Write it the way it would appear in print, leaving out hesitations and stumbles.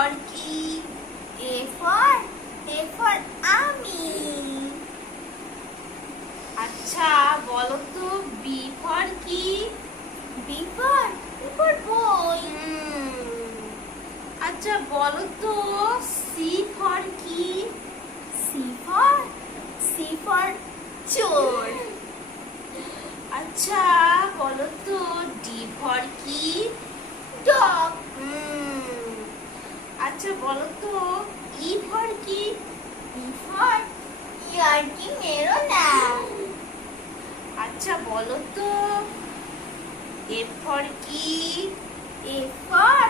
For কি? A for আমি। আচ্ছা বলো তো বি ফর কি? B for বই। আচ্ছা বলো তো সি ফর কি? C for চোর। আচ্ছা বলো তো ডি ফর কি? Dog. আচ্ছা বলো তো ই ফর কি? E for ইয়ার্কি মেরো না। আচ্ছা বলো তো এফ ফর কি? F for